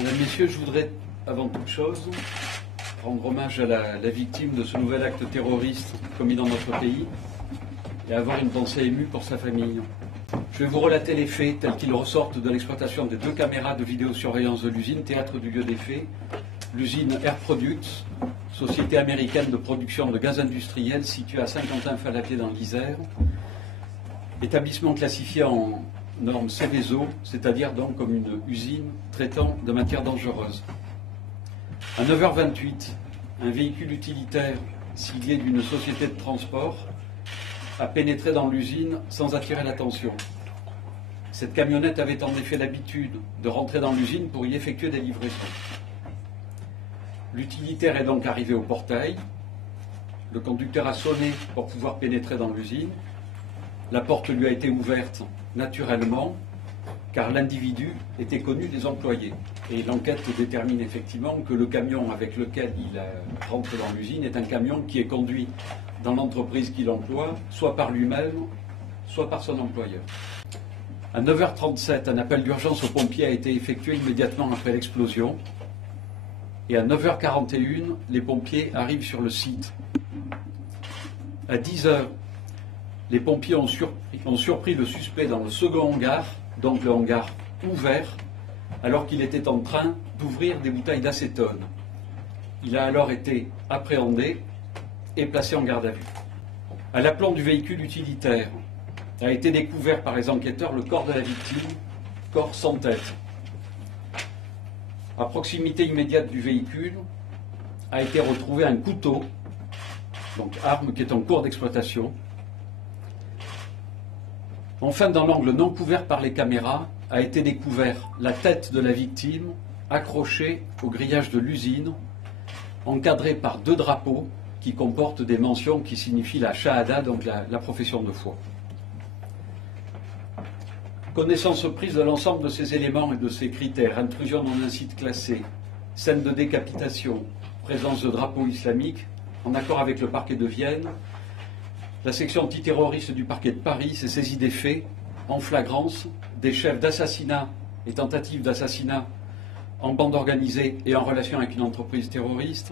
Mesdames, Messieurs, je voudrais avant toute chose rendre hommage à la victime de ce nouvel acte terroriste commis dans notre pays et avoir une pensée émue pour sa famille. Je vais vous relater les faits tels qu'ils ressortent de l'exploitation des 2 caméras de vidéosurveillance de l'usine, théâtre du lieu des faits, l'usine Air Products, société américaine de production de gaz industriel située à Saint-Quentin-Fallavier dans l'Isère, établissement classifié en norme Seveso, c'est-à-dire donc comme une usine traitant de matières dangereuses. À 9h28, un véhicule utilitaire siglé d'une société de transport a pénétré dans l'usine sans attirer l'attention. Cette camionnette avait en effet l'habitude de rentrer dans l'usine pour y effectuer des livraisons. L'utilitaire est donc arrivé au portail. Le conducteur a sonné pour pouvoir pénétrer dans l'usine. La porte lui a été ouverte naturellement, car l'individu était connu des employés. Et l'enquête détermine effectivement que le camion avec lequel il rentre dans l'usine est un camion qui est conduit dans l'entreprise qu'il emploie, soit par lui-même, soit par son employeur. À 9h37, un appel d'urgence aux pompiers a été effectué immédiatement après l'explosion. Et à 9h41, les pompiers arrivent sur le site. À 10h, les pompiers ont surpris le suspect dans le second hangar, donc le hangar ouvert, alors qu'il était en train d'ouvrir des bouteilles d'acétone. Il a alors été appréhendé et placé en garde à vue. À l'aplomb du véhicule utilitaire a été découvert par les enquêteurs le corps de la victime, corps sans tête. À proximité immédiate du véhicule a été retrouvé un couteau, donc arme qui est en cours d'exploitation. Enfin, dans l'angle non couvert par les caméras, a été découvert la tête de la victime accrochée au grillage de l'usine, encadrée par 2 drapeaux qui comportent des mentions qui signifient la shahada, donc la profession de foi. Connaissance prise de l'ensemble de ces éléments et de ces critères, intrusion dans un site classé, scène de décapitation, présence de drapeaux islamiques, en accord avec le parquet de Vienne, la section antiterroriste du parquet de Paris s'est saisie des faits en flagrance, des chefs d'assassinat et tentatives d'assassinat en bande organisée et en relation avec une entreprise terroriste,